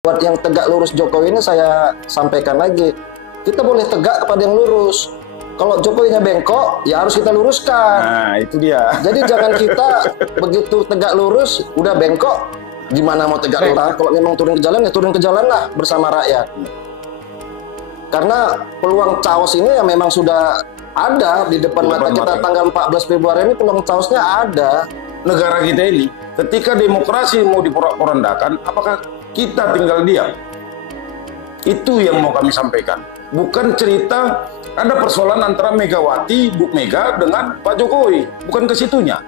Buat yang tegak lurus Jokowi ini saya sampaikan lagi, kita boleh tegak kepada yang lurus. Kalau Jokowinya bengkok, ya harus kita luruskan. Nah, itu dia. Jadi jangan kita begitu tegak lurus, udah bengkok, gimana mau tegak lurus? Kalau memang turun ke jalan, ya turun ke jalan lah bersama rakyat. Karena peluang chaos ini ya memang sudah ada di depan mata kita. Tanggal 14 Februari ini peluang chaosnya ada. Negara kita ini, ketika demokrasi mau diporak-porandakan, apakah kita tinggal diam? Itu yang mau kami sampaikan. Bukan cerita ada persoalan antara Megawati, Bu Mega dengan Pak Jokowi. Bukan ke situnya.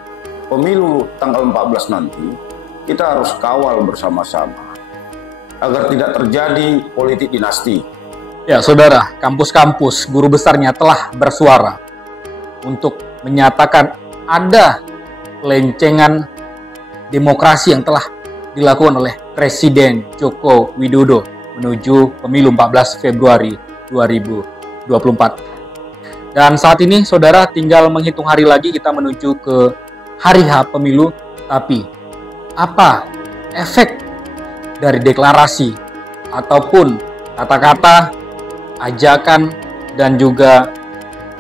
Pemilu tanggal 14 nanti, kita harus kawal bersama-sama agar tidak terjadi politik dinasti. Ya, saudara, kampus-kampus guru besarnya telah bersuara untuk menyatakan ada pelencengan demokrasi yang telah dilakukan oleh Presiden Joko Widodo menuju pemilu 14 Februari 2024. Dan saat ini, saudara, tinggal menghitung hari lagi kita menuju ke hari H pemilu. Tapi, apa efek dari deklarasi ataupun kata-kata, ajakan, dan juga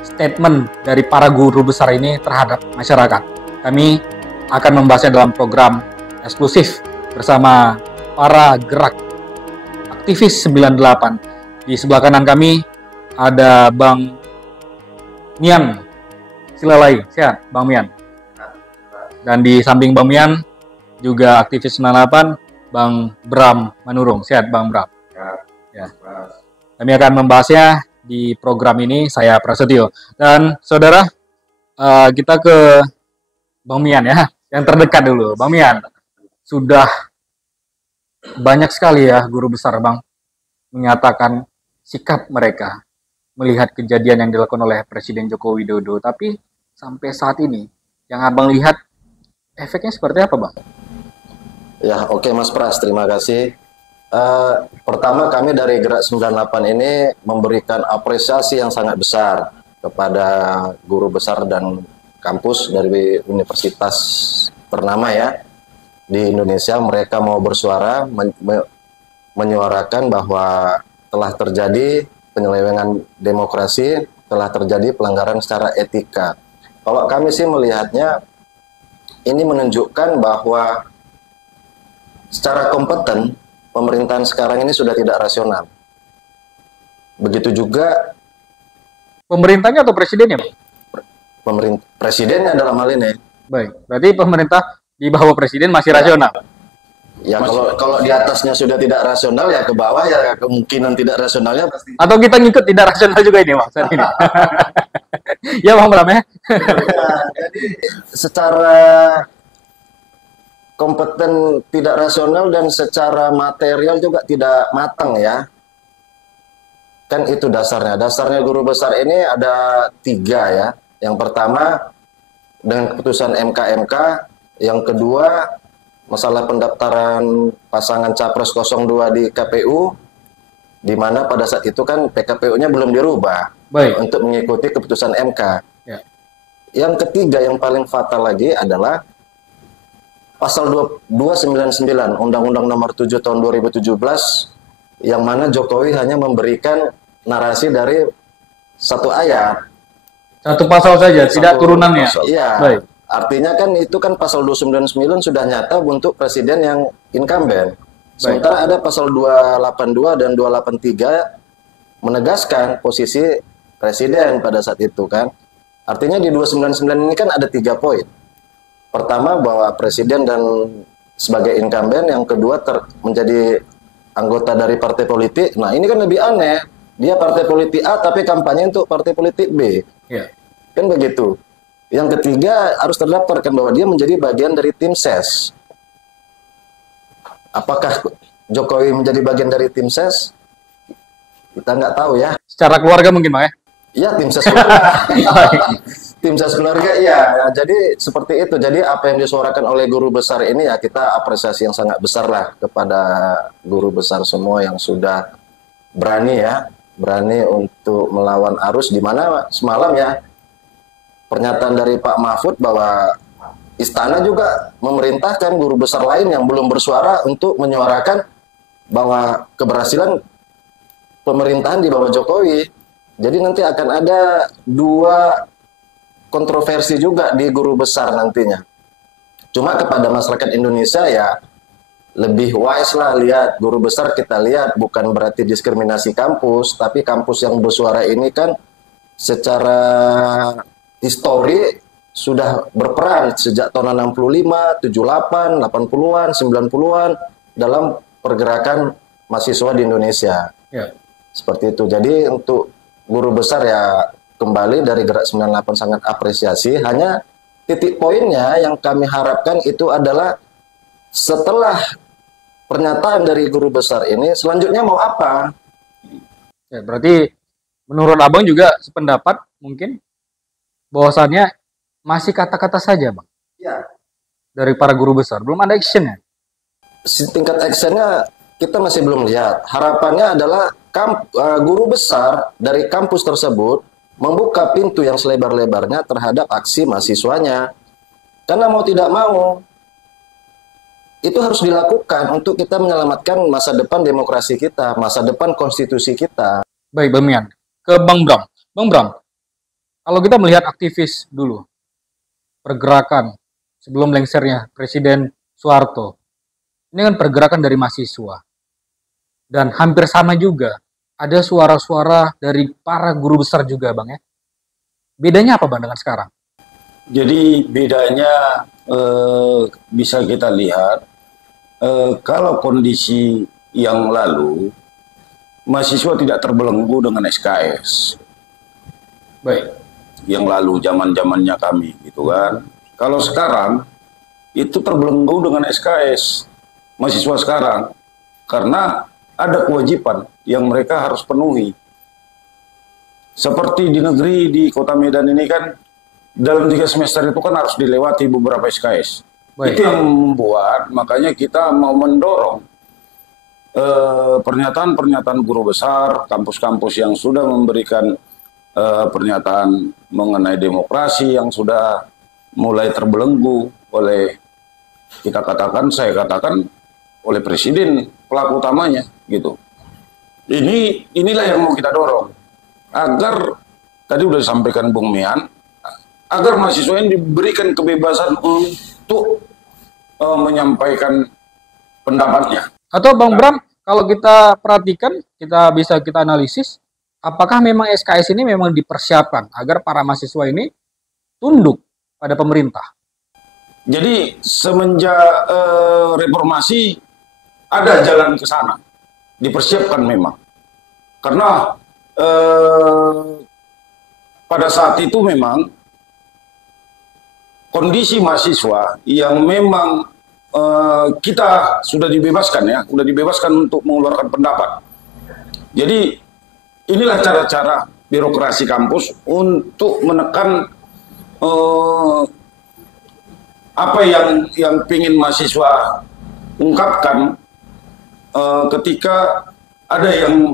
statement dari para guru besar ini terhadap masyarakat? Kami akan membahasnya dalam program eksklusif bersama para gerak aktivis 98. Di sebelah kanan kami ada Bang Mian Silalai. Sehat, Bang Mian? Dan di samping Bang Mian juga aktivis 98, Bang Bram Manurung. Sehat, Bang Bram? Ya. Kami akan membahasnya di program ini. Saya Prasetyo. Dan saudara, kita ke Bang Mian ya, yang terdekat dulu. Bang Mian, sudah banyak sekali ya guru besar, Bang, menyatakan sikap mereka melihat kejadian yang dilakukan oleh Presiden Joko Widodo. Tapi sampai saat ini, yang Abang lihat, efeknya seperti apa, Bang? Ya, oke Mas Pras, terima kasih. Pertama, kami dari Gerak 98 ini memberikan apresiasi yang sangat besar kepada guru besar dan kampus dari universitas ternama ya di Indonesia. Mereka mau bersuara, menyuarakan bahwa telah terjadi penyelewengan demokrasi, telah terjadi pelanggaran secara etika. Kalau kami sih melihatnya, ini menunjukkan bahwa secara kompeten pemerintahan sekarang ini sudah tidak rasional. Begitu juga pemerintahnya atau presidennya, Bang? Presidennya dalam hal ini. Baik, berarti pemerintah di bawah presiden masih rasional. Ya, kalau di atasnya sudah tidak rasional, ya ke bawah ya kemungkinan tidak rasionalnya pasti. Atau kita ngikut tidak rasional juga ini, Bang, saat ini. Ya, Bang Bram ya. Jadi secara kompeten tidak rasional dan secara material juga tidak matang ya. Kan itu dasarnya. Dasarnya guru besar ini ada 3 ya. Yang pertama dengan keputusan MK. Yang kedua masalah pendaftaran pasangan Capres 02 di KPU, di mana pada saat itu kan PKPU-nya belum dirubah. Baik. Untuk mengikuti keputusan MK. Ya. Yang ketiga yang paling fatal lagi adalah pasal 299 Undang-Undang Nomor 7 Tahun 2017, yang mana Jokowi hanya memberikan narasi dari satu ayat. Satu pasal saja, tidak turunannya. Iya. Baik. Artinya kan itu kan pasal 299 sudah nyata untuk presiden yang incumbent. Sementara ada pasal 282 dan 283 menegaskan posisi presiden pada saat itu kan. Artinya di 299 ini kan ada 3 poin. Pertama, bahwa presiden dan sebagai incumbent, yang kedua menjadi anggota dari partai politik. Nah, ini kan lebih aneh. Dia partai politik A tapi kampanye untuk partai politik B. Ya. Kan begitu. Yang ketiga harus terdaftarkan bahwa dia menjadi bagian dari tim ses. Apakah Jokowi menjadi bagian dari tim ses? Kita nggak tahu ya. Secara keluarga mungkin, Bang ya? Iya, tim ses keluarga. Tim ses keluarga, iya. Ya, jadi seperti itu. Jadi apa yang disuarakan oleh guru besar ini ya kita apresiasi yang sangat besar lah kepada guru besar semua yang sudah berani untuk melawan arus, di mana semalam ya pernyataan dari Pak Mahfud bahwa Istana juga memerintahkan guru besar lain yang belum bersuara untuk menyuarakan bahwa keberhasilan pemerintahan di bawah Jokowi. Jadi nanti akan ada dua kontroversi juga di guru besar nantinya. Cuma kepada masyarakat Indonesia ya lebih wise lah lihat guru besar, kita lihat bukan berarti diskriminasi kampus, tapi kampus yang bersuara ini kan secara histori sudah berperan sejak tahun 65, 78, 80-an, 90-an dalam pergerakan mahasiswa di Indonesia. Ya. Seperti itu. Jadi untuk guru besar ya kembali dari Gerak 98 sangat apresiasi. Hanya titik poinnya yang kami harapkan itu adalah setelah pernyataan dari guru besar ini, selanjutnya mau apa? Ya, berarti menurut Abang juga sependapat mungkin bahwasannya masih kata-kata saja, Bang. Ya. Dari para guru besar, belum ada actionnya. Tingkat actionnya kita masih belum lihat. Harapannya adalah guru besar dari kampus tersebut membuka pintu yang selebar-lebarnya terhadap aksi mahasiswanya. Karena mau tidak mau, itu harus dilakukan untuk kita menyelamatkan masa depan demokrasi kita, masa depan konstitusi kita. Baik, Bang Mian. Ke Bang Bram. Bang Bram, kalau kita melihat aktivis dulu, pergerakan sebelum lengsernya Presiden Soeharto, ini kan pergerakan dari mahasiswa. Dan hampir sama juga, ada suara-suara dari para guru besar juga, Bang ya. Bedanya apa, Bang, dengan sekarang? Jadi bedanya bisa kita lihat kalau kondisi yang lalu mahasiswa tidak terbelenggu dengan SKS. Baik. Yang lalu zaman-zamannya kami gitu kan. Kalau sekarang itu terbelenggu dengan SKS mahasiswa sekarang karena ada kewajiban yang mereka harus penuhi. Seperti di negeri, di Kota Medan ini kan dalam 3 semester itu kan harus dilewati beberapa SKS. Baik. Itu yang membuat makanya kita mau mendorong pernyataan-pernyataan guru besar, kampus-kampus yang sudah memberikan pernyataan mengenai demokrasi yang sudah mulai terbelenggu oleh saya katakan oleh presiden pelaku utamanya gitu. Inilah yang mau kita dorong agar tadi udah disampaikan Bung Mian, agar mahasiswa ini diberikan kebebasan untuk menyampaikan pendapatnya. Atau Bang Bram, kalau kita perhatikan, kita analisis, apakah memang SKS ini memang dipersiapkan agar para mahasiswa ini tunduk pada pemerintah? Jadi semenjak reformasi ada jalan ke sana, dipersiapkan memang. Karena pada saat itu memang kondisi mahasiswa yang memang kita sudah dibebaskan untuk mengeluarkan pendapat. Jadi inilah cara-cara birokrasi kampus untuk menekan apa yang ingin mahasiswa ungkapkan ketika ada yang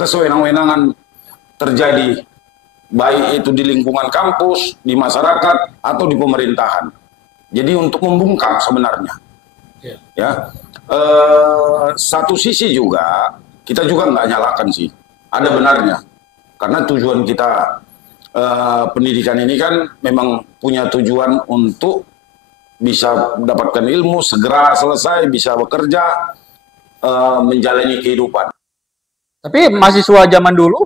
kesewenang-wenangan terjadi, baik itu di lingkungan kampus, di masyarakat, atau di pemerintahan. Jadi untuk membungkam sebenarnya. Ya, satu sisi juga kita juga nggak nyalakan sih, ada benarnya. Karena tujuan kita pendidikan ini kan memang punya tujuan untuk bisa mendapatkan ilmu, segera selesai, bisa bekerja, menjalani kehidupan. Tapi mahasiswa zaman dulu,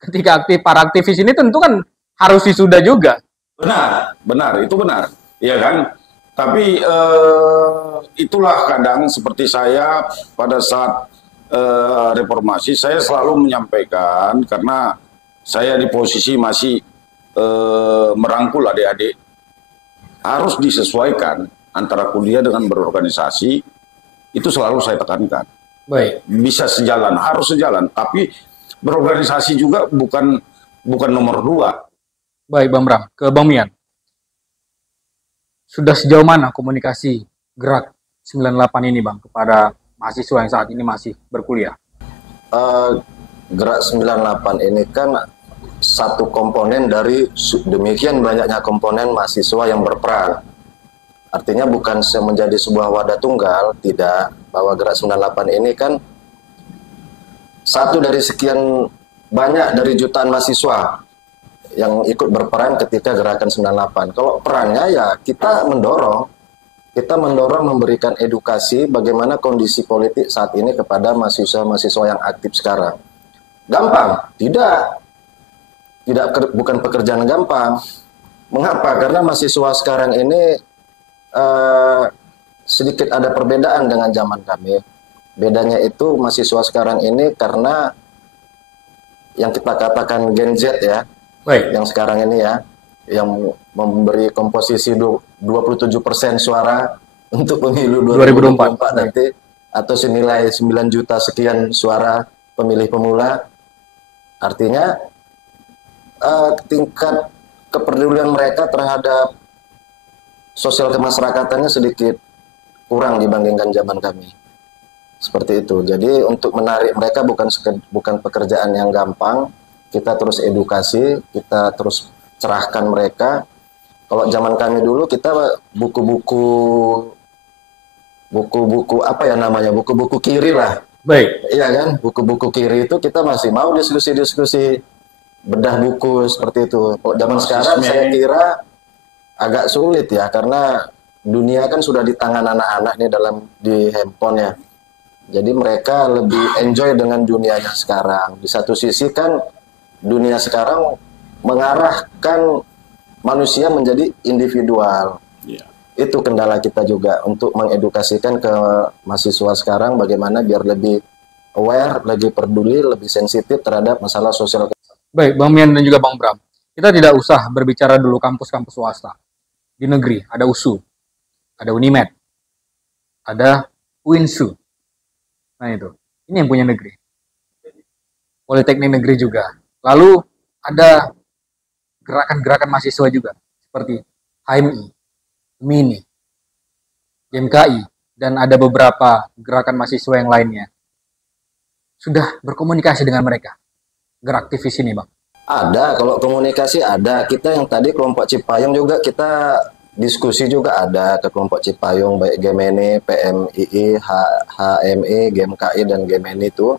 ketika para aktivis ini tentu kan harus wisuda juga. Benar, itu benar, ya kan? Tapi itulah kadang seperti saya pada saat reformasi, saya selalu menyampaikan karena saya di posisi masih merangkul adik-adik, harus disesuaikan antara kuliah dengan berorganisasi, itu selalu saya tekankan. Baik. Bisa sejalan, harus sejalan, tapi berorganisasi juga bukan nomor 2. Baik, Bang Bram. Ke Bang Mian. Sudah sejauh mana komunikasi Gerak 98 ini, Bang, kepada mahasiswa yang saat ini masih berkuliah? Gerak 98 ini kan satu komponen dari demikian banyaknya komponen mahasiswa yang berperan. Artinya bukan menjadi sebuah wadah tunggal, tidak. Bahwa Gerak 98 ini kan satu dari sekian banyak dari jutaan mahasiswa yang ikut berperan ketika gerakan 98. Kalau perannya ya kita mendorong memberikan edukasi bagaimana kondisi politik saat ini kepada mahasiswa-mahasiswa yang aktif sekarang. Gampang? Bukan pekerjaan gampang. Mengapa? Karena mahasiswa sekarang ini sedikit ada perbedaan dengan zaman kami. Bedanya itu mahasiswa sekarang ini karena yang kita katakan Gen Z ya, Baik. yang sekarang ini ya, yang memberi komposisi 27% suara untuk pemilu 2024 nanti, atau senilai 9 juta sekian suara pemilih pemula. Artinya tingkat kepedulian mereka terhadap sosial kemasyarakatannya sedikit kurang dibandingkan zaman kami. Seperti itu. Jadi untuk menarik mereka bukan pekerjaan yang gampang. Kita terus edukasi, kita terus cerahkan mereka. Kalau zaman kami dulu kita buku-buku apa ya namanya? Buku-buku kiri lah. Baik. Iya kan? Buku-buku kiri itu kita masih mau diskusi-diskusi bedah buku seperti itu. Kalau zaman sekarang saya kira agak sulit ya, karena dunia kan sudah di tangan anak-anak nih di handphone ya. Jadi mereka lebih enjoy dengan dunianya sekarang. Di satu sisi kan dunia sekarang mengarahkan manusia menjadi individual. Iya. Itu kendala kita juga untuk mengedukasikan ke mahasiswa sekarang bagaimana biar lebih aware, lebih peduli, lebih sensitif terhadap masalah sosial. Baik, Bang Mian dan juga Bang Bram. Kita tidak usah berbicara dulu kampus-kampus swasta. Di negeri ada USU, ada Unimed, ada UINSU. Nah itu, ini yang punya negeri. Politeknik negeri juga. Lalu ada gerakan-gerakan mahasiswa juga, seperti HMI, MINI, GMKI, dan ada beberapa gerakan mahasiswa yang lainnya. Sudah berkomunikasi dengan mereka, geraktivis ini, Bang? Ada, kalau komunikasi ada. Kita yang tadi kelompok Cipayung juga kita diskusi juga ada ke kelompok Cipayung, baik Gemini, PMII, HMI, GMKI, dan Gemini itu.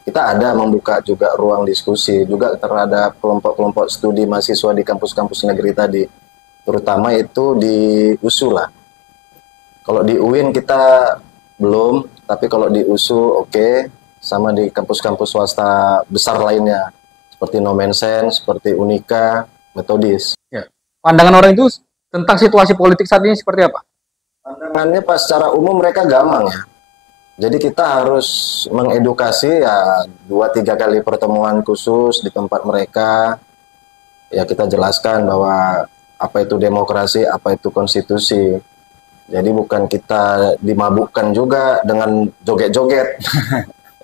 Kita ada membuka juga ruang diskusi juga terhadap kelompok-kelompok studi mahasiswa di kampus-kampus negeri tadi. Terutama itu di USU lah. Kalau di UIN kita belum, tapi kalau di USU oke. Sama di kampus-kampus swasta besar lainnya. Seperti Nomensen, seperti Unika, Metodis. Ya. Pandangan orang itu tentang situasi politik saat ini seperti apa? Pandangannya pas secara umum mereka gampang ya. Jadi kita harus mengedukasi ya 2-3 kali pertemuan khusus di tempat mereka. Ya kita jelaskan bahwa apa itu demokrasi, apa itu konstitusi. Jadi bukan kita dimabukkan juga dengan joget-joget.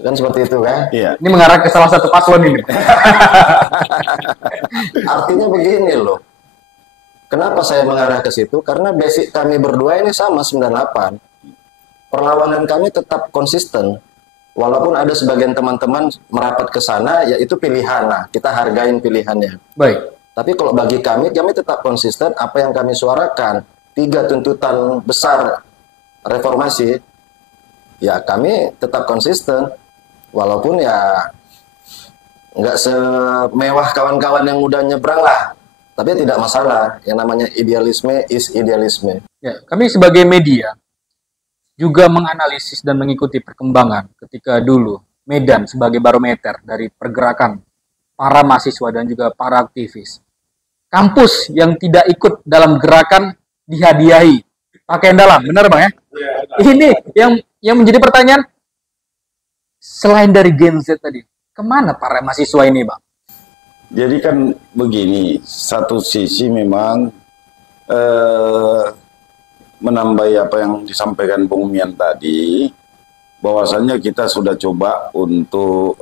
Kan seperti itu kan? Iya. Ini mengarah ke salah satu paslon ini. Artinya begini loh. Kenapa saya mengarah ke situ? Karena basic kami berdua ini sama 98. Perlawanan kami tetap konsisten. Walaupun ada sebagian teman-teman merapat ke sana, ya itu pilihan lah. Kita hargain pilihannya. Baik. Tapi kalau bagi kami tetap konsisten apa yang kami suarakan. 3 tuntutan besar reformasi, ya kami tetap konsisten. Walaupun ya nggak semewah kawan-kawan yang udah nyebrang lah. Tapi tidak masalah. Yang namanya idealisme is idealisme. Ya, kami sebagai media juga menganalisis dan mengikuti perkembangan ketika dulu Medan sebagai barometer dari pergerakan para mahasiswa dan juga para aktivis. Kampus yang tidak ikut dalam gerakan dihadiahi pakaian dalam, benar Bang ya? Ini yang menjadi pertanyaan, selain dari Gen Z tadi, kemana para mahasiswa ini Bang? Jadi kan begini, satu sisi memang menambahi apa yang disampaikan Bung Mian tadi, bahwasannya kita sudah coba untuk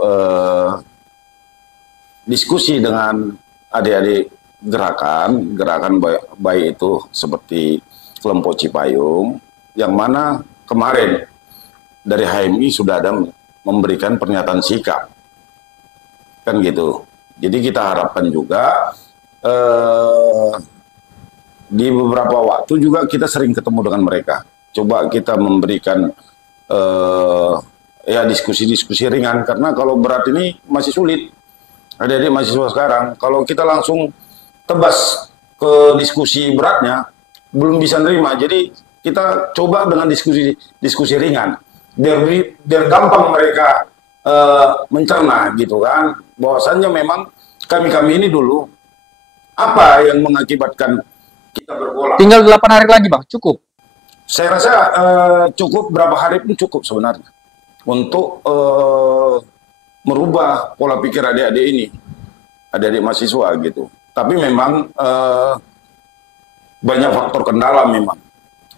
diskusi dengan adik-adik gerakan baik itu seperti kelompok Cipayung, yang mana kemarin dari HMI sudah ada memberikan pernyataan sikap, kan gitu. Jadi kita harapkan juga di beberapa waktu juga kita sering ketemu dengan mereka. Coba kita memberikan ya diskusi-diskusi ringan, karena kalau berat ini masih sulit. Adik-adik mahasiswa sekarang, kalau kita langsung tebas ke diskusi beratnya, belum bisa nerima. Jadi kita coba dengan diskusi ringan, biar gampang mereka mencerna gitu kan. Bahwasannya memang kami ini dulu apa yang mengakibatkan kita bergolak. Tinggal 8 hari lagi Bang, cukup? Saya rasa cukup, berapa hari pun cukup sebenarnya untuk merubah pola pikir adik-adik ini, adik-adik mahasiswa gitu. Tapi memang banyak faktor kendala memang.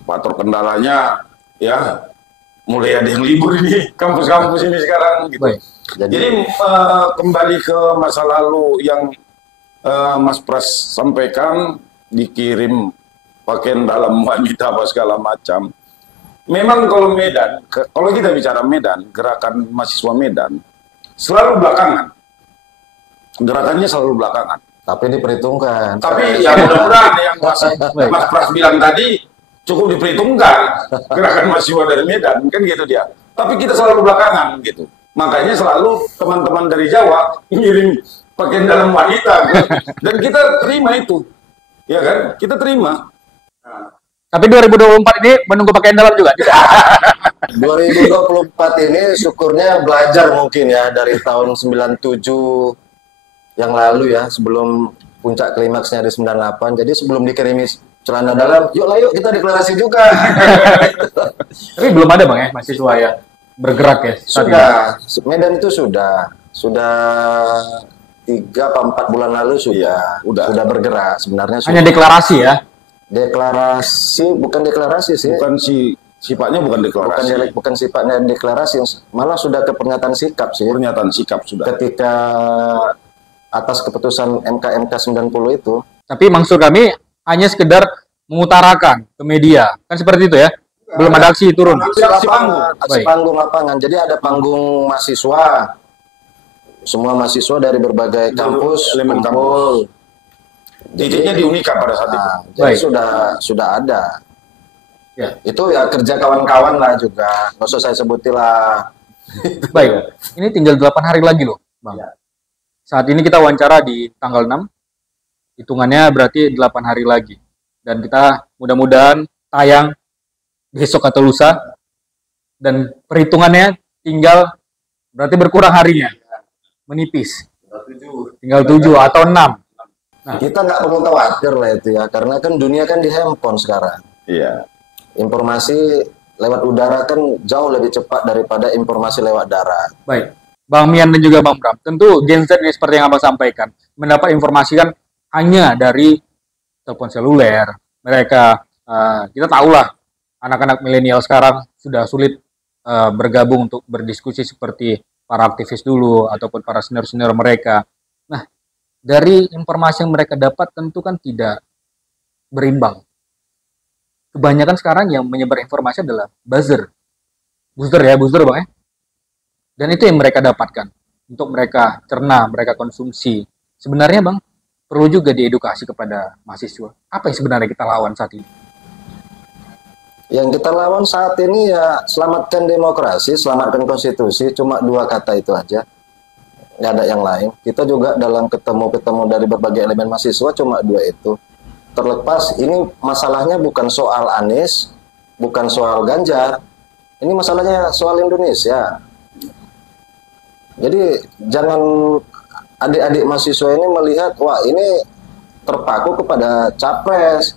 Faktor kendalanya ya mulai ada yang libur ini, kampus-kampus ini sekarang gitu. Baik. Jadi kembali ke masa lalu yang Mas Pras sampaikan, dikirim pakaian dalam wanita apa segala macam. Memang kalau Medan, kalau kita bicara Medan, gerakan mahasiswa Medan selalu belakangan. Gerakannya selalu belakangan. Tapi diperhitungkan. Tapi ya mudah-mudahan yang Mas Pras bilang tadi cukup diperhitungkan gerakan mahasiswa dari Medan, kan gitu dia. Tapi kita selalu belakangan gitu. Makanya selalu teman-teman dari Jawa ngirim pakaian dalam wanita, dan kita terima itu, ya kan? Kita terima. Tapi 2024 ini menunggu pakaian dalam juga? 2024 ini syukurnya belajar mungkin ya dari tahun 97 yang lalu ya, sebelum puncak klimaksnya di 98. Jadi sebelum dikirimi celana dalam, yuk kita deklarasi juga. Tapi belum ada Bang ya mahasiswa yang bergerak ya? Sudah, Medan itu sudah 3-4 bulan lalu sudah bergerak sebenarnya. Hanya deklarasi ya? Bukan deklarasi sih. Sifatnya bukan deklarasi. Bukan sifatnya deklarasi, malah sudah ke pernyataan sikap sih. Pernyataan sikap sudah. Ketika atas keputusan MK 90 itu. Tapi maksud kami hanya sekedar mengutarakan ke media, kan seperti itu ya? Belum ada aksi turun. Aksi panggung lapangan. Jadi ada panggung mahasiswa. Semua mahasiswa dari berbagai kampus, elemen kumpul. Titiknya di Unika pada saat itu. Jadi sudah ada. Ya. Itu ya kerja kawan-kawan lah juga. Nggak usah saya sebutin lah. Baik. Ini tinggal 8 hari lagi loh, Bang. Ya. Saat ini kita wawancara di tanggal 6. Hitungannya berarti 8 hari lagi. Dan kita mudah-mudahan tayang besok atau lusa. Dan perhitungannya tinggal berarti berkurang harinya. Menipis. Tinggal 7 atau 6. Nah, kita nggak perlu khawatir lah itu ya, karena kan dunia kan di handphone sekarang. Iya. Informasi lewat udara kan jauh lebih cepat daripada informasi lewat darat. Baik, Bang Mian dan juga Bang Bram. Tentu Gen Z ini seperti yang Abang sampaikan, mendapat informasi kan hanya dari telepon seluler. Mereka, kita tahulah, anak-anak milenial sekarang sudah sulit bergabung untuk berdiskusi seperti para aktivis dulu ataupun para senior-senior mereka. Nah, dari informasi yang mereka dapat tentu kan tidak berimbang. Kebanyakan sekarang yang menyebar informasi adalah buzzer Bang ya. Dan itu yang mereka dapatkan untuk mereka cerna, mereka konsumsi. Sebenarnya Bang, perlu juga diedukasi kepada mahasiswa. Apa yang sebenarnya kita lawan saat ini? Yang kita lawan saat ini ya selamatkan demokrasi, selamatkan konstitusi, cuma 2 kata itu aja. Nggak ada yang lain. Kita juga dalam ketemu dari berbagai elemen mahasiswa cuma 2 itu. Terlepas ini masalahnya bukan soal Anies, bukan soal Ganjar. Ini masalahnya soal Indonesia. Jadi jangan adik-adik mahasiswa ini melihat, wah ini terpaku kepada capres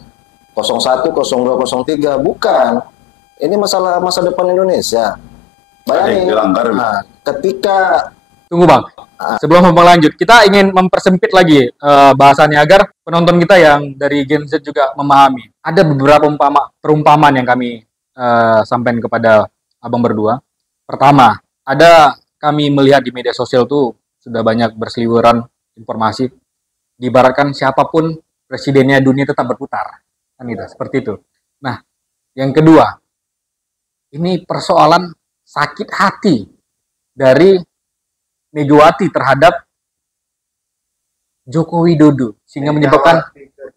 01, 02, 03. Bukan. Ini masalah masa depan Indonesia. Bayangin, ketika... Tunggu Bang, sebelum lanjut, kita ingin mempersempit lagi bahasannya agar penonton kita yang dari Gen Z juga memahami. Ada beberapa perumpamaan yang kami sampaikan kepada abang berdua. Pertama, kami melihat di media sosial tuh sudah banyak berseliweran informasi, diibaratkan siapapun presidennya dunia tetap berputar. Kan gitu, seperti itu. Nah, yang kedua, ini persoalan sakit hati dari Megawati terhadap Joko Widodo sehingga menyebabkan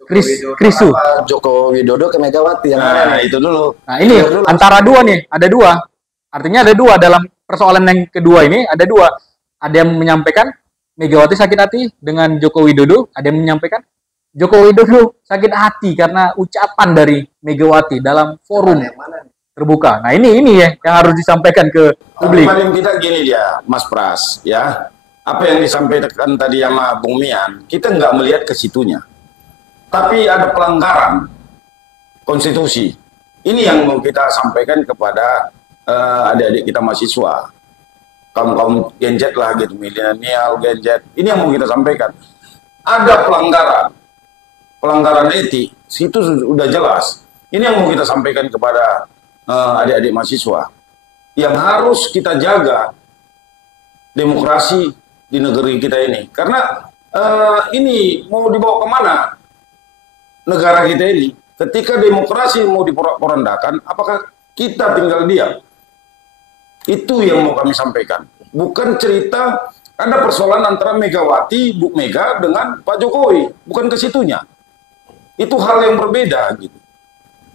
krisu. Joko Widodo ke Megawati yang itu dulu. Nah ini antara dua nih, ada 2. Artinya ada 2 dalam persoalan yang kedua ini ada dua. Ada yang menyampaikan Megawati sakit hati dengan Joko Widodo, ada yang menyampaikan Joko Widodo sakit hati karena ucapan dari Megawati dalam forum terbuka. Nah ini ya yang harus disampaikan ke publik. Paling tidak gini dia, Mas Pras, ya. Apa yang disampaikan tadi sama Bung Mian, kita nggak melihat ke situnya. Tapi ada pelanggaran konstitusi. Ini yang mau kita sampaikan kepada adik-adik kita mahasiswa. Kaum Gen Z lah gitu, milenial, Gen Z. Ini yang mau kita sampaikan. Ada pelanggaran etik, itu sudah jelas. Ini yang mau kita sampaikan kepada adik-adik mahasiswa. Yang harus kita jaga demokrasi di negeri kita ini. Karena ini mau dibawa kemana negara kita ini? Ketika demokrasi mau diporak-porandakan, apakah kita tinggal diam? Itu yang mau kami sampaikan. Bukan cerita ada persoalan antara Megawati, Bu Mega dengan Pak Jokowi. Bukan ke situnya. Itu hal yang berbeda gitu.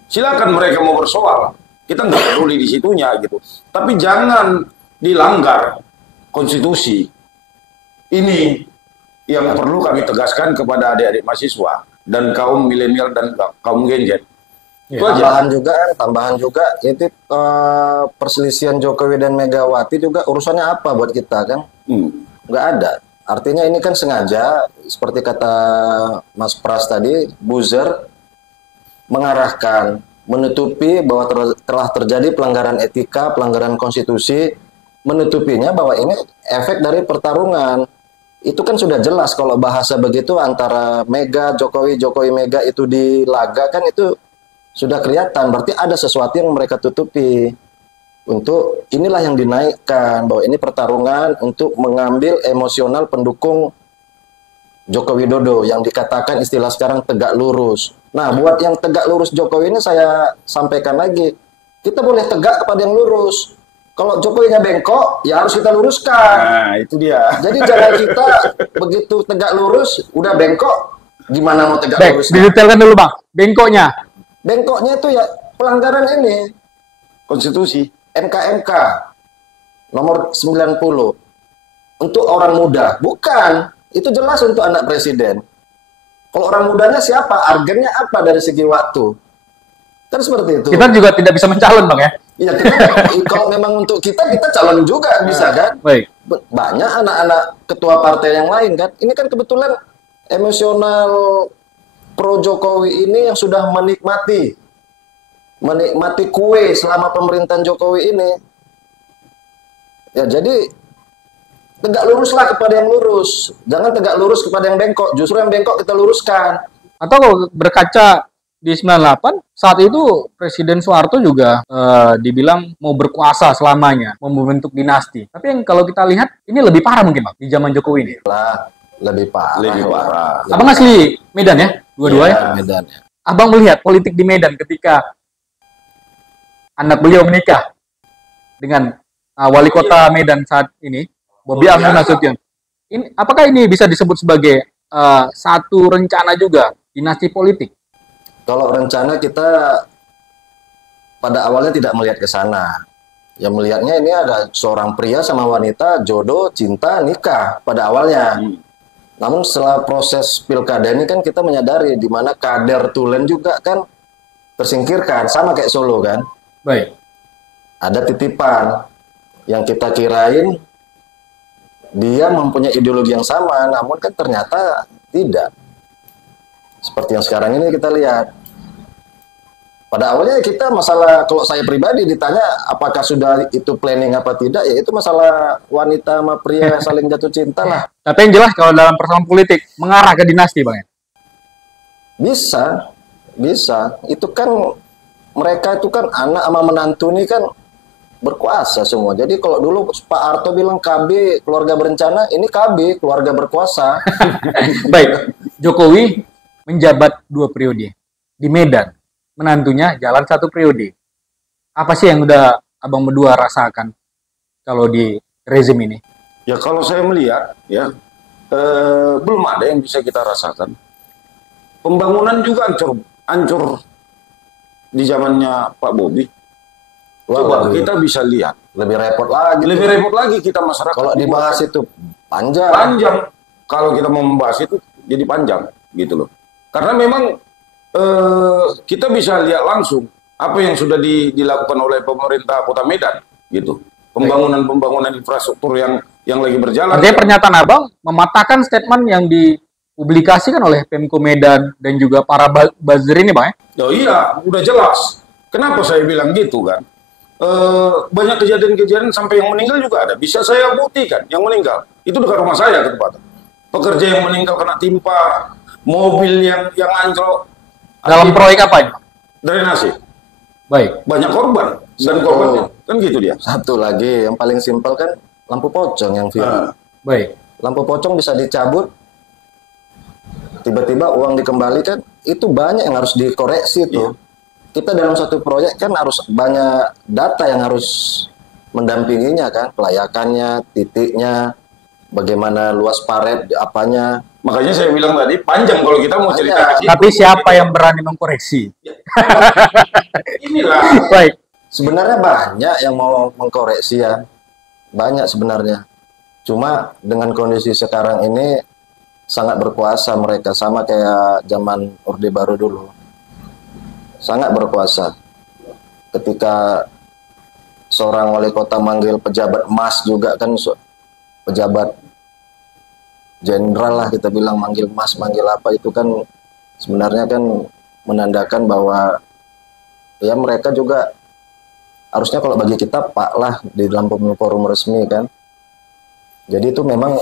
Silakan mereka mau bersoal. Kita nggak peduli di situnya gitu. Tapi jangan dilanggar konstitusi. Ini yang perlu kami tegaskan kepada adik-adik mahasiswa dan kaum milenial dan kaum Gen Z. Ya, tambahan juga itu perselisihan Jokowi dan Megawati juga urusannya apa buat kita kan? Nggak ada. Artinya ini kan sengaja seperti kata Mas Pras tadi, buzzer mengarahkan, menutupi bahwa telah terjadi pelanggaran etika, pelanggaran konstitusi, menutupinya bahwa ini efek dari pertarungan. Itu kan sudah jelas kalau bahasa begitu antara Mega, Jokowi, Jokowi, Mega itu di laga kan itu sudah kelihatan, berarti ada sesuatu yang mereka tutupi. Untuk inilah yang dinaikkan, bahwa ini pertarungan untuk mengambil emosional pendukung Joko Widodo yang dikatakan istilah sekarang tegak lurus. Nah, buat yang tegak lurus Jokowi ini saya sampaikan lagi, kita boleh tegak kepada yang lurus. Kalau Jokowinya bengkok, ya harus kita luruskan. Nah, itu dia. Jadi jangan kita begitu tegak lurus, udah bengkok, gimana mau tegak lurus? Didetailkan dulu Bang, bengkoknya. Bengkoknya itu ya pelanggaran ini Konstitusi NKMK nomor 90 untuk orang muda, bukan, itu jelas untuk anak presiden. Kalau orang mudanya siapa, argennya apa dari segi waktu, kan seperti itu. Kita juga tidak bisa mencalon Bang ya. Iya, kalau memang untuk kita calon juga bisa kan. Baik. Banyak anak-anak ketua partai yang lain kan, ini kan kebetulan emosional pro Jokowi ini yang sudah menikmati kue selama pemerintahan Jokowi ini. Ya jadi tegak luruslah kepada yang lurus. Jangan tegak lurus kepada yang bengkok. Justru yang bengkok kita luruskan. Atau kalau berkaca di 98, saat itu Presiden Soeharto juga dibilang mau berkuasa selamanya, mau membentuk dinasti. Tapi yang kalau kita lihat ini lebih parah mungkin Bang di zaman Jokowi ini. Lebih parah. Abang asli Medan ya? Dua-duanya? Medan. Abang melihat politik di Medan ketika anak beliau menikah dengan wali kota Medan saat ini, Bobi Amir Nasution. Apakah ini bisa disebut sebagai satu rencana juga dinasti politik? Kalau rencana kita pada awalnya tidak melihat ke sana. Yang melihatnya ini ada seorang pria sama wanita, jodoh, cinta, nikah pada awalnya. Namun setelah proses pilkada ini kan kita menyadari di mana kader Tulen juga kan tersingkirkan, sama kayak Solo kan. Baik. Ada titipan yang kita kirain dia mempunyai ideologi yang sama, namun kan ternyata tidak. Seperti yang sekarang ini kita lihat. Pada awalnya kita masalah, kalau saya pribadi ditanya apakah sudah itu planning apa tidak, ya itu masalah wanita sama pria saling jatuh cinta lah. Tapi yang jelas kalau dalam persoalan politik mengarah ke dinasti Bang ya? Bisa. Itu kan mereka itu kan anak sama menantu ini kan berkuasa semua. Jadi kalau dulu Pak Harto bilang KB keluarga berencana, ini KB keluarga berkuasa. Baik, Jokowi menjabat 2 periode di Medan. Menantunya jalan 1 periode. Apa sih yang udah abang berdua rasakan kalau di rezim ini? ya kalau saya melihat ya belum ada yang bisa kita rasakan. Pembangunan juga hancur di zamannya Pak Bobi. Wah, Coba lebih, kita bisa lihat. lebih repot lagi. Lebih repot lagi kita masyarakat. Kalau dibahas itu panjang. Panjang. Kalau kita mau membahas itu jadi panjang gitu loh. Karena memang kita bisa lihat langsung apa yang sudah dilakukan oleh pemerintah Kota Medan gitu. Pembangunan infrastruktur yang lagi berjalan. Artinya pernyataan Abang mematahkan statement yang dipublikasikan oleh Pemko Medan dan juga para buzzer ini, Bang, ya? Oh iya, udah jelas. Kenapa saya bilang gitu kan? Banyak kejadian-kejadian sampai yang meninggal juga ada. Bisa saya buktikan yang meninggal. Itu dekat rumah saya ketepatan. Pekerja yang meninggal kena timpa, mobil yang anjlok. Dalam proyek apa ini? Drainase. Baik. Banyak korban dan korbannya kan gitu dia. Satu lagi yang paling simpel kan lampu pocong yang viral. Baik. Lampu pocong bisa dicabut, tiba-tiba uang dikembalikan, itu banyak yang harus dikoreksi tuh. Kita dalam satu proyek kan harus banyak data yang harus mendampinginya kan, kelayakannya, titiknya, bagaimana luas paret, apanya. Makanya saya bilang tadi panjang kalau kita mau cerita ke situ. Tapi siapa yang berani mengkoreksi? Inilah. Baik. Sebenarnya banyak yang mau mengkoreksi ya, banyak sebenarnya. Cuma dengan kondisi sekarang ini sangat berkuasa mereka, sama kayak zaman Orde Baru dulu. Sangat berkuasa. Ketika seorang wali kota manggil pejabat emas juga kan, pejabat jenderal lah kita bilang, manggil emas, manggil apa, itu kan sebenarnya kan menandakan bahwa ya mereka juga harusnya, kalau bagi kita Pak lah di dalam forum resmi kan. Jadi itu memang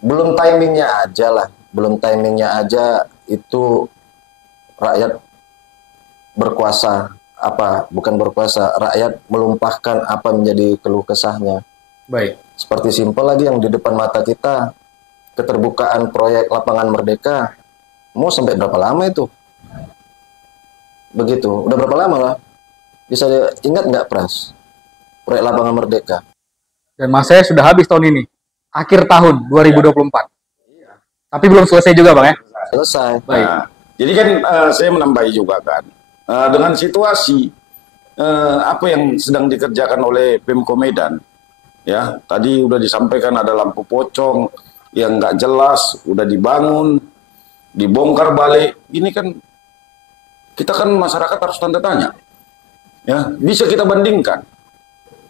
belum timingnya aja lah, belum timingnya aja itu rakyat berkuasa, apa bukan berkuasa, rakyat melumpahkan apa menjadi keluh kesahnya. Baik. Seperti simpel lagi yang di depan mata kita, keterbukaan proyek lapangan Merdeka, mau sampai berapa lama itu? Begitu, udah berapa lama lah? Bisa ingat nggak, Pras? Proyek lapangan Merdeka. Dan masanya sudah habis tahun ini. Akhir tahun 2024. Tapi belum selesai juga, Bang, ya? Selesai. Baik. Nah, jadi kan saya menambahi juga kan, dengan situasi apa yang sedang dikerjakan oleh Pemko Medan, ya tadi udah disampaikan ada lampu pocong yang nggak jelas, udah dibangun, dibongkar balik. Ini kan kita kan masyarakat harus tanda tanya, ya bisa kita bandingkan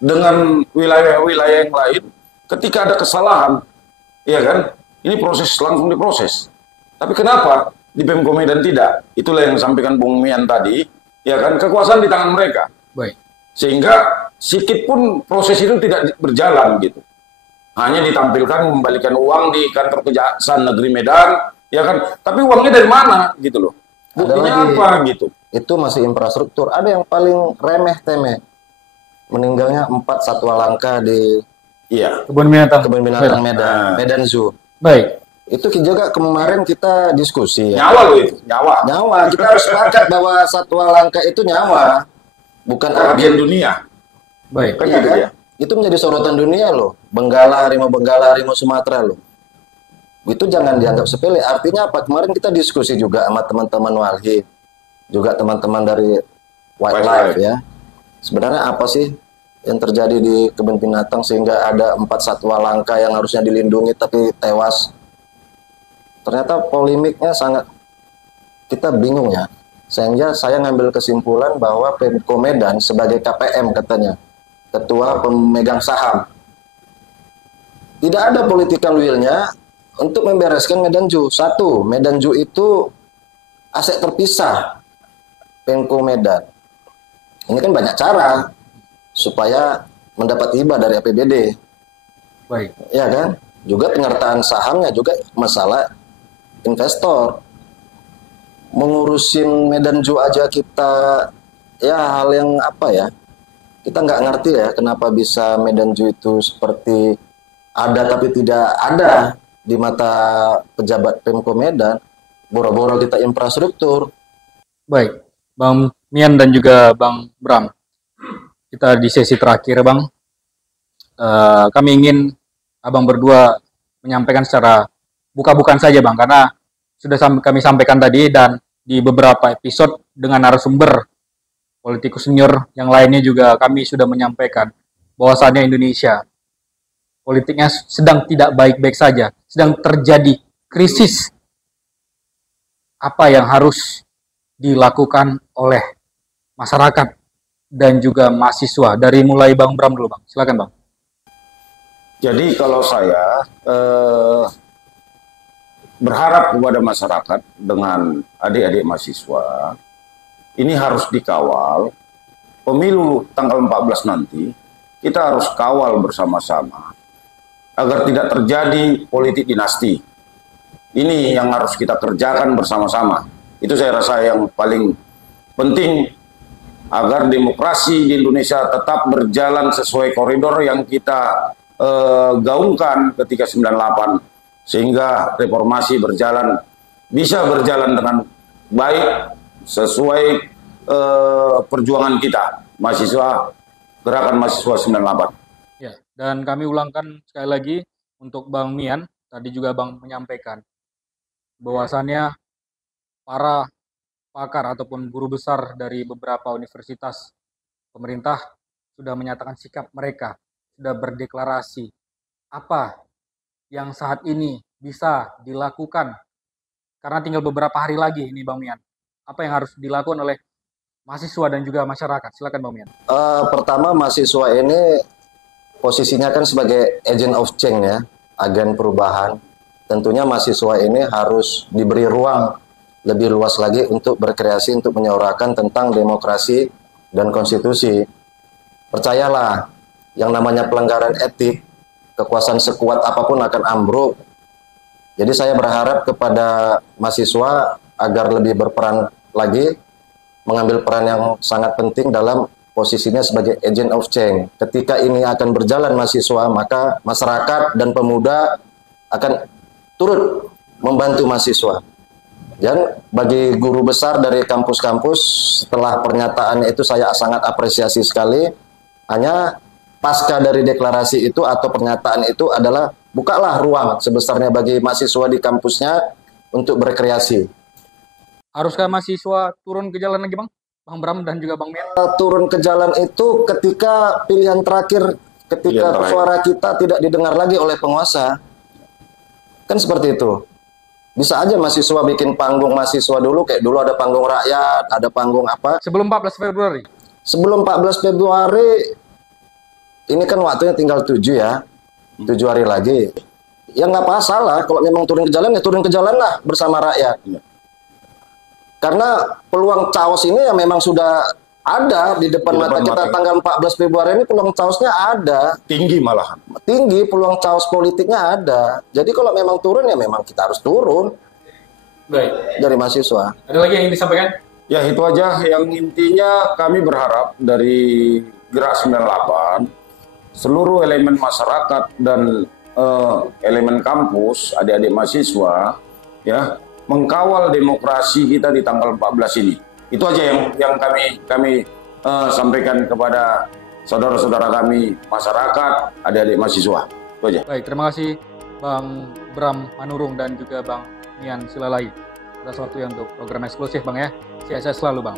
dengan wilayah-wilayah yang lain. Ketika ada kesalahan, ya kan, ini proses langsung diproses. Tapi kenapa di Pemko Medan tidak? Itulah yang disampaikan Bung Mian tadi, ya kan, kekuasaan di tangan mereka. Baik. Sehingga sikit pun proses itu tidak berjalan gitu. Hanya ditampilkan membalikan uang di kantor Kejaksaan Negeri Medan, ya kan? Tapi uangnya dari mana gitu loh? Buktinya apa gitu? Itu masih infrastruktur. Ada yang paling remeh-temeh. Meninggalnya 4 satwa langka di Kebun binatang Medan, Medan Zoo. Baik. Itu juga kemarin kita diskusi ya. Nyawa loh itu, nyawa. Nyawa, kita harus sepakat bahwa satwa langka itu nyawa, bukan Kerugian dunia. Baik. Kan Iya gitu kan? ya. Itu menjadi sorotan dunia loh. Benggala, harimau Sumatera loh. Itu jangan dianggap sepele. Artinya apa? Kemarin kita diskusi juga sama teman-teman Walhi, juga teman-teman dari Wildlife ya. Sebenarnya apa sih yang terjadi di kebun binatang sehingga ada 4 satwa langka yang harusnya dilindungi tapi tewas? Ternyata polemiknya sangat, kita bingung ya. Sehingga saya ngambil kesimpulan bahwa Pemko Medan sebagai KPM katanya, ketua pemegang saham, tidak ada political will-nya untuk membereskan Medan Zoo. Satu, Medan Zoo itu aset terpisah Pemko Medan. Ini kan banyak cara supaya mendapat hibah dari APBD. Baik. Ya kan? Juga penyertaan sahamnya juga masalah investor. Mengurusin Medan Zoo aja kita, ya hal yang apa ya, kita nggak ngerti ya kenapa bisa Medan Zoo itu seperti ada tapi tidak ada di mata pejabat Pemko Medan. Boro-boro kita infrastruktur. Baik. Bang Mian dan juga Bang Bram. Kita di sesi terakhir, Bang. Kami ingin Abang berdua menyampaikan secara buka-bukaan saja, Bang, karena sudah kami sampaikan tadi dan di beberapa episode dengan narasumber politikus senior yang lainnya juga kami sudah menyampaikan bahwasannya Indonesia politiknya sedang tidak baik-baik saja, sedang terjadi krisis. Apa yang harus dilakukan oleh masyarakat dan juga mahasiswa? Dari mulai Bang Bram dulu, Bang. Silakan, Bang. Jadi kalau saya berharap kepada masyarakat dengan adik-adik mahasiswa, ini harus dikawal. Pemilu tanggal 14 nanti, kita harus kawal bersama-sama agar tidak terjadi politik dinasti. Ini yang harus kita kerjakan bersama-sama. Itu saya rasa yang paling penting agar demokrasi di Indonesia tetap berjalan sesuai koridor yang kita gaungkan ketika 98, sehingga reformasi bisa berjalan dengan baik sesuai perjuangan kita, gerakan mahasiswa 98. Ya, dan kami ulangkan sekali lagi untuk Bang Mian, tadi juga Bang menyampaikan bahwasannya para pakar ataupun guru besar dari beberapa universitas pemerintah sudah menyatakan sikap mereka, sudah berdeklarasi apa yang saat ini bisa dilakukan, karena tinggal beberapa hari lagi ini Bang Mian. Apa yang harus dilakukan oleh mahasiswa dan juga masyarakat? Silakan Bang Mian. Pertama, mahasiswa ini posisinya kan sebagai agent of change ya, agen perubahan. Tentunya mahasiswa ini harus diberi ruang lebih luas lagi untuk berkreasi, untuk menyuarakan tentang demokrasi dan konstitusi. Percayalah, yang namanya pelanggaran etik, kekuasaan sekuat apapun akan ambruk. Jadi saya berharap kepada mahasiswa agar lebih berperan lagi, mengambil peran yang sangat penting dalam posisinya sebagai agent of change. Ketika ini akan berjalan mahasiswa, maka masyarakat dan pemuda akan turut membantu mahasiswa. Dan bagi guru besar dari kampus-kampus, setelah pernyataannya itu saya sangat apresiasi sekali. Hanya pasca dari deklarasi itu atau pernyataan itu adalah bukalah ruang sebesarnya bagi mahasiswa di kampusnya untuk berkreasi. Haruskah mahasiswa turun ke jalan lagi, Bang? Bang Bram dan juga Bang Mian? Turun ke jalan itu ketika pilihan terakhir, ketika suara kita tidak didengar lagi oleh penguasa. Kan seperti itu. Bisa aja mahasiswa bikin panggung mahasiswa dulu, kayak dulu ada panggung rakyat, ada panggung apa. Sebelum 14 Februari? Sebelum 14 Februari, ini kan waktunya tinggal 7 ya, 7 hari lagi. Ya nggak masalah, kalau memang turun ke jalan, ya turun ke jalan lah bersama rakyat. Karena peluang chaos ini ya memang sudah ada di depan mata kita. Tanggal 14 Februari ini peluang chaosnya ada. Tinggi malahan. Tinggi, peluang chaos politiknya ada. Jadi kalau memang turun ya memang kita harus turun. Baik. Dari mahasiswa. Ada lagi yang ingin disampaikan? Ya itu aja, yang intinya kami berharap dari Gerak 98, seluruh elemen masyarakat dan elemen kampus, adik-adik mahasiswa, ya, mengkawal demokrasi kita di tanggal 14 ini. Itu aja yang kami sampaikan kepada saudara-saudara kami masyarakat, adik-adik mahasiswa. Itu aja. Baik, terima kasih Bang Bram Manurung dan juga Bang Mian Silalai atas waktu yang untuk program eksklusif Bang ya. CSS selalu Bang.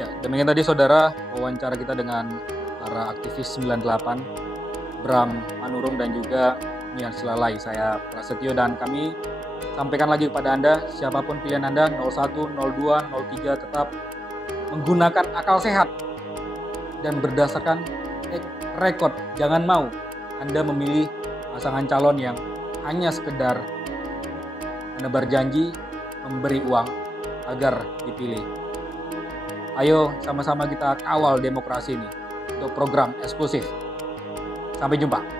Ya, demikian tadi saudara wawancara kita dengan para aktivis 98 Bram Manurung dan juga Mian Silalai. Saya Prasetyo dan kami sampaikan lagi kepada Anda, siapapun pilihan Anda, 01, 02, 03, tetap menggunakan akal sehat dan berdasarkan rekod. Jangan mau Anda memilih pasangan calon yang hanya sekedar menebar janji, memberi uang agar dipilih. Ayo sama-sama kita kawal demokrasi ini untuk program eksklusif. Sampai jumpa.